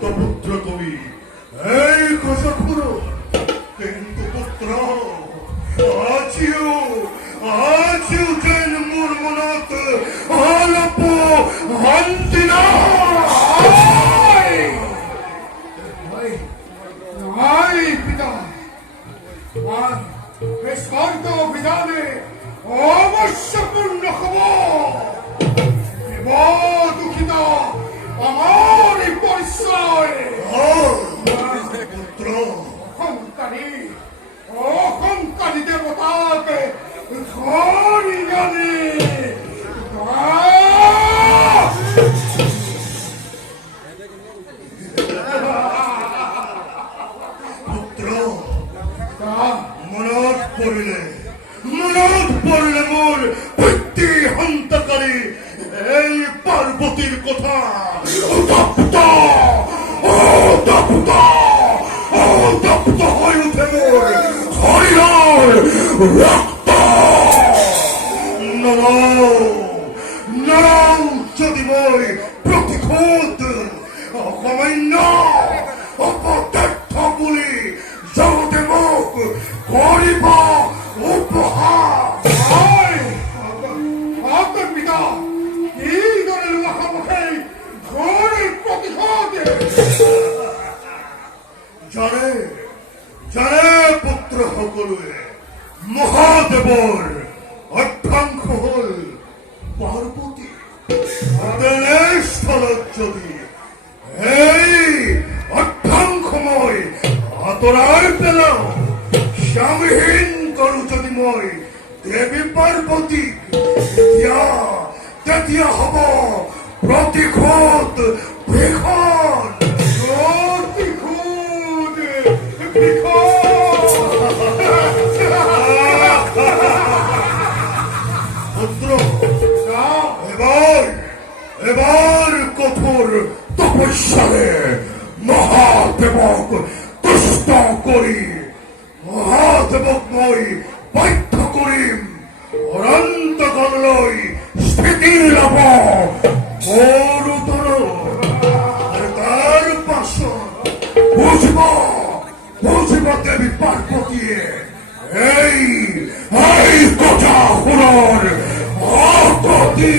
তো পুত্র কবি এই কথা খুঁড়ো, কিন্তু পুত্র আজিও যেন মোর মনত অলপ শান্তি নাই। নাই পিতা, আর এই স্বর্গ বিধানে অবশ্য পূর্ণ খবর। দুঃখিত আমার এই পরিচয়। পুত্র অহংকারী দেবতাকে ধরি জানে। পুত্র মনত পড়িলে মোর পিতৃ হন্তাকারী এই পার্বতীর কথা। তপ্ত হয়ে উঠে মোর শরীরের রক্ত। নরম যদি মই প্রতিশোধ অসামান্য অপদার্থ বুলি জগতে মোক কৰিব উপহার। পিতা এই দলের মুখে ঘরের প্রতিশোধ। জানে পুত্র সকলোৱে মহাদেৱৰ অৰ্ধাংশ হল পাৰ্বতী। তেনেস্থলত যদি এই অৰ্ধাংশ মই আঁতৰাই পেলাও, স্বামীহীন কৰো যদি মই দেৱী পাৰ্বতীক, তেতিয়া হব প্ৰতিশোধ ভীষণ। পুত্র এবার কঠোর তপস্যারে মহাদেবক তুষ্ট করি, মহাদেবক মই বাধ্য করিম অনন্তকাললৈ স্থিতিৰ লাভ মৰুতৰ। আৰু তাৰ পাছত বুঝিব দেৱী পাৰ্বতীয়ে এই কথা শুনৰ অতি প্রতি